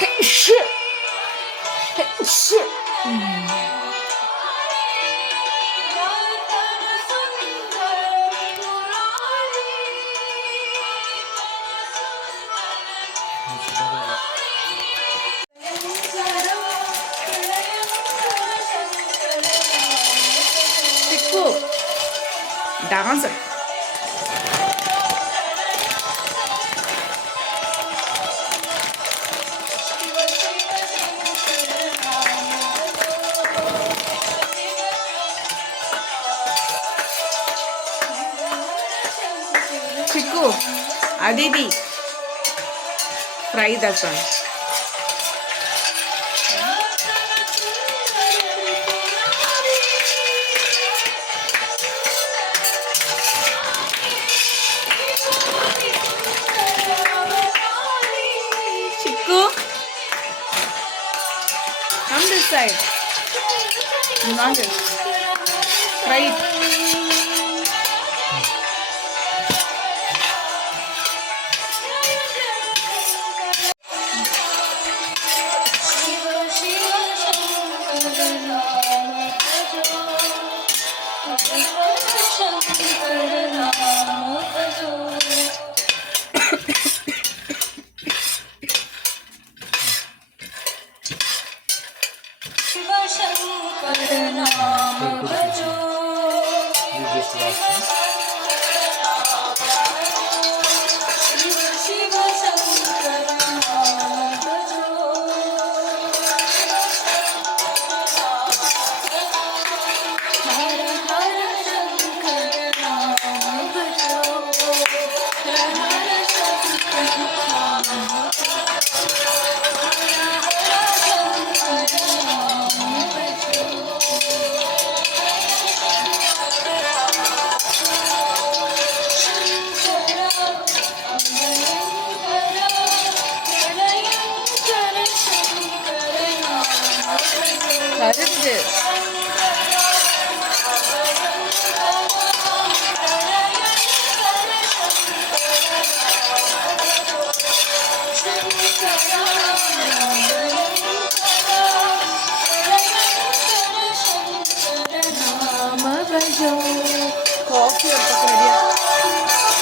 Shit. Shit. Tikku. Dance. Tikku. Aditi. Fry that one. Tikku. Come this side. You want it? Try it. What is this? Coffee or pakadia?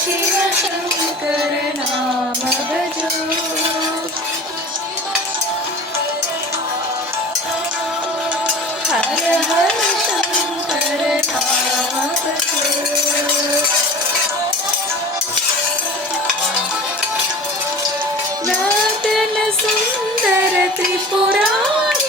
Shiva Shankara Nama Bhajo. Hara Hara Shankara Nama Bhajo. Natana Sundara Tripurari.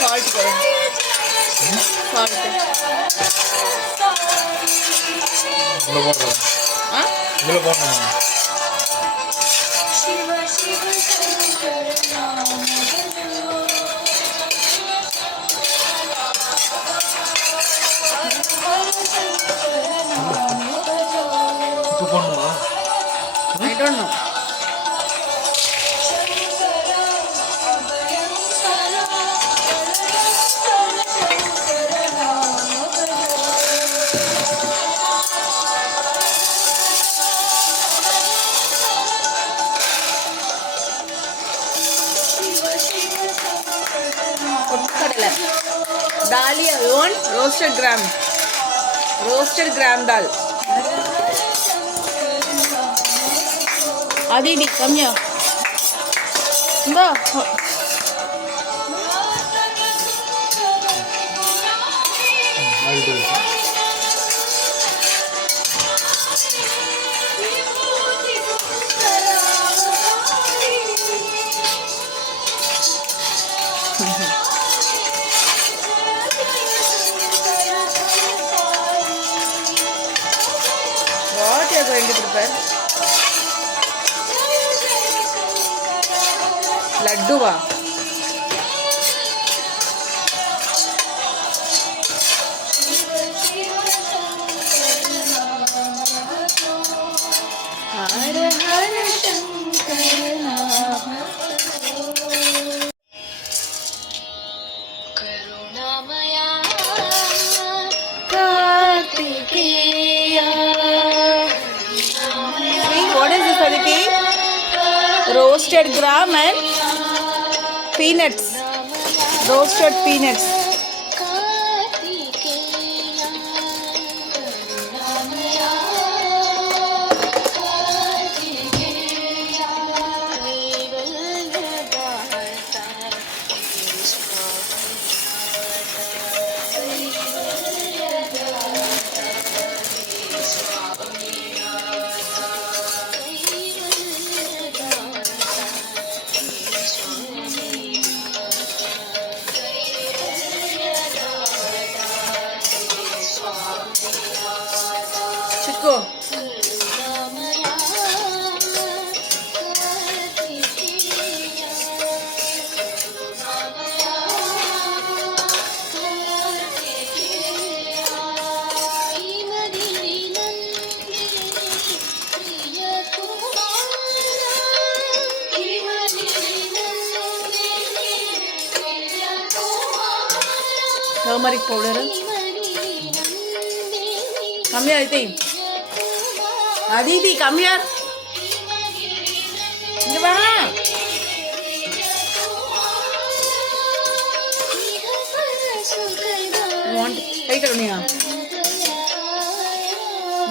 Salt करो. Salt. हाँ? शिवा शिवा शंकर नाम भजो. I don't know. Dalia, you want roasted gram dal. Aditi, come here. Go. going to prepare? Ladduva. Hare Hare Shankara Nama. Karunamaya Kartikeya. What is this, Aditi? Roasted gram and peanuts. Roasted peanuts. Chico. Turmeric powder. Come here, Aditi. Aditi, come here. You want? Take it on here.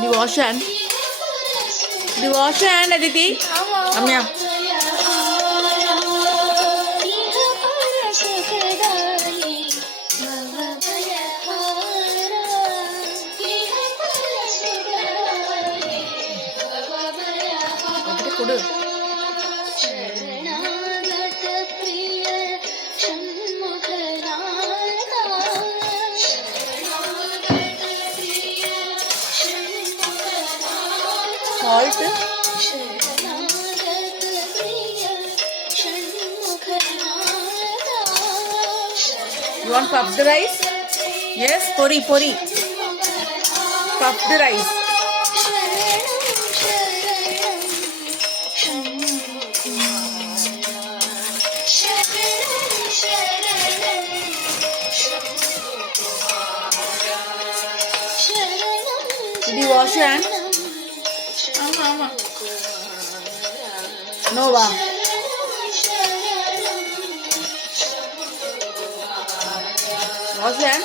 Do wash hand? Do wash hand, Aditi? Come here. Kudu. Salt. You want puffed rice? Yes, pori. Puffed rice. Did you wash your hand? No, va. Wash your hand.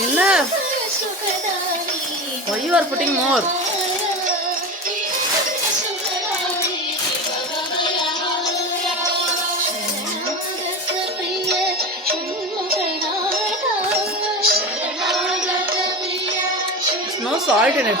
Enough. Why you are putting more? There's no salt in it.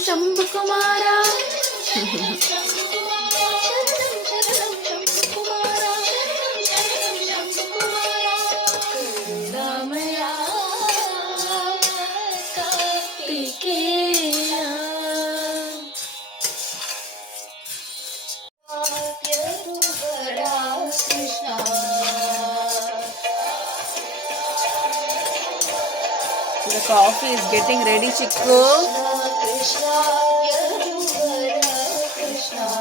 Shambhu Kumara. Ramaya Kartikeya. Krishna. The coffee is getting ready, Chikku. Krishna, Krishna.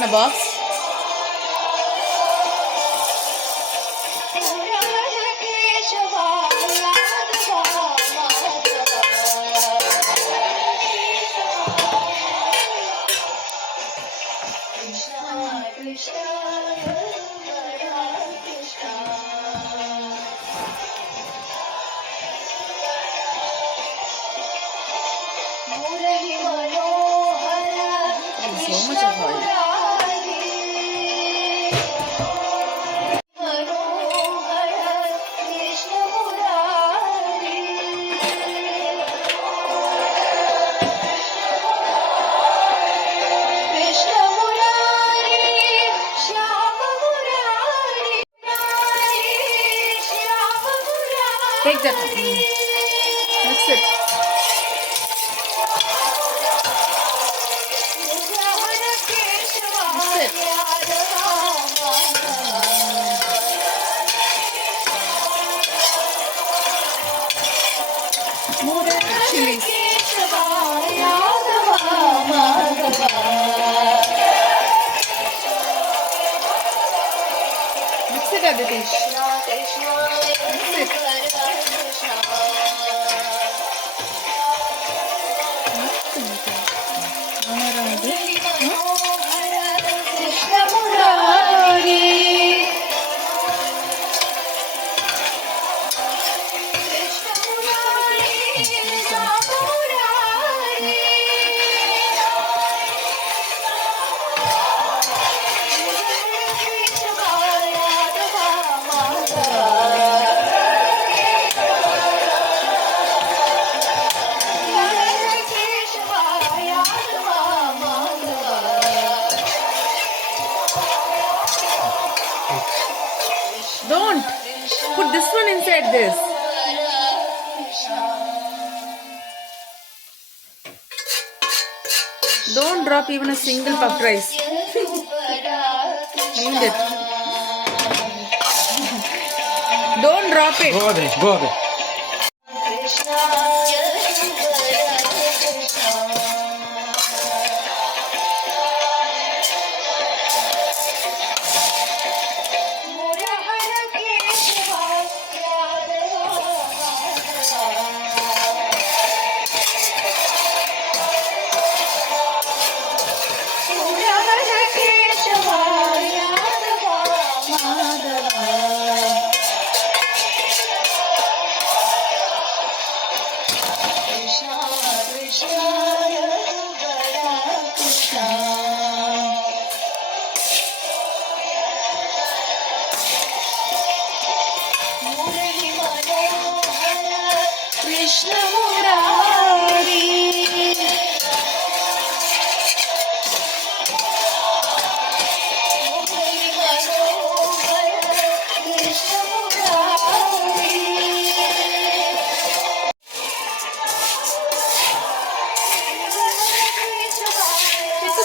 in a box. So much of oil. Take that. That's it. Chilies. Mix it, Aditi. Mix it. Don't put this one inside this. Don't drop even a single puffed rice. Mind it. Don't drop it. Go there, go there. Krishna Murari.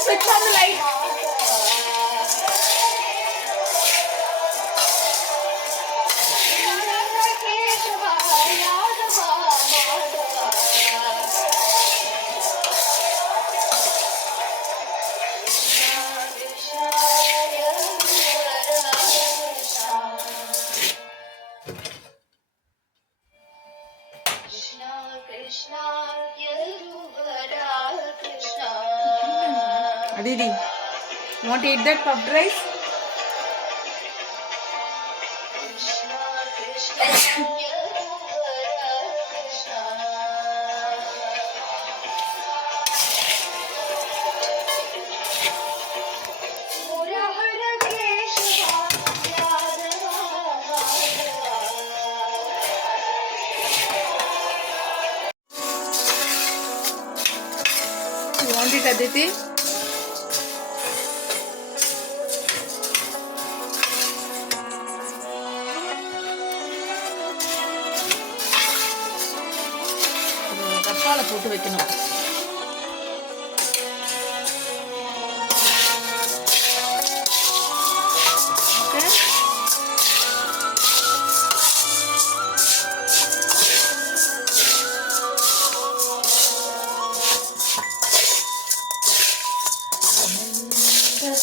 Switch on the light. Aditi, you want to eat that puffed rice? You want it, Aditi? டப்பால போட்டு வைக்கணும். Okay,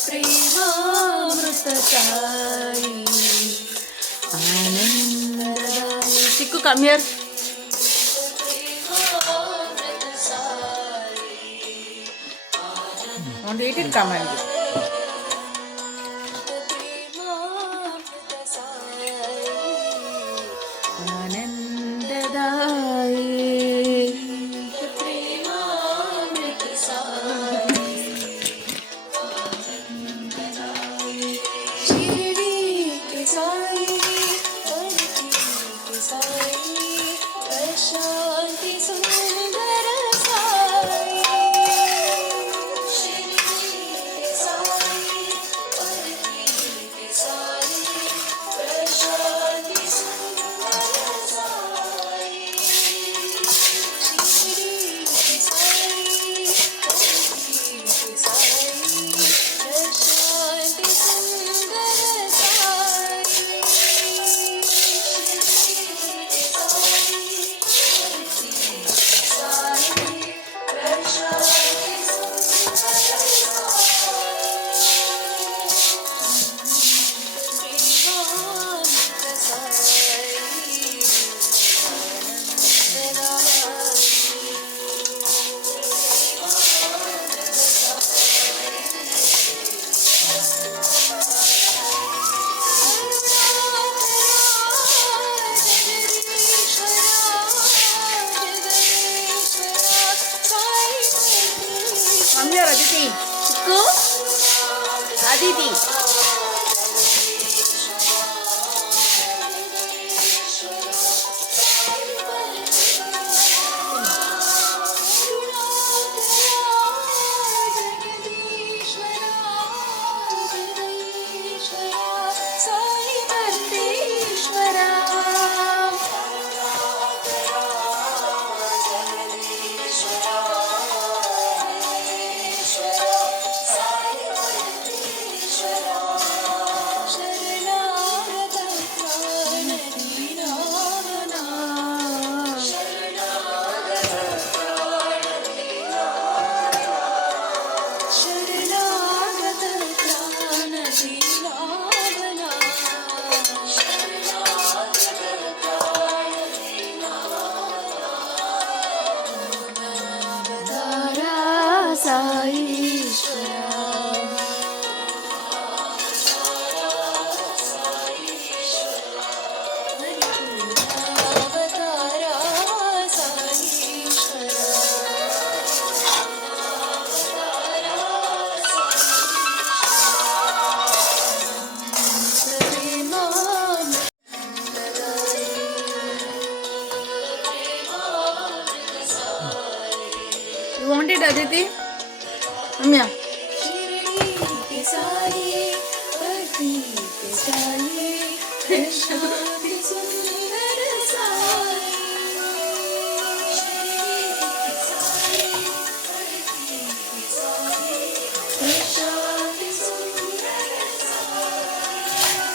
ಪ್ರೇಮಾಮೃತ ತಾಯಿ ಆನಂದದಾಯಿ. Chikku come here. Want to eat it? Come and eat. Come here, Aditi. Chiku. Aditi. You want it, Aditi? Come here.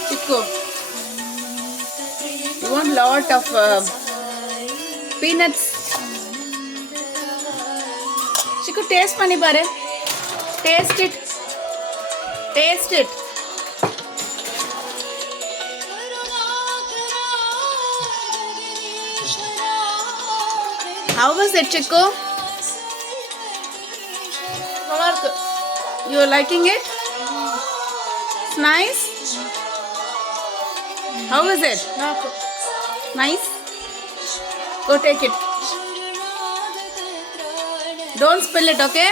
Chiku, you want lot of peanuts? Chiku, taste mani bare. Taste it. Taste it. How was it, Chiku? You are liking it? It's nice? How was it? Nice? Go take it. Don't spill it, okay?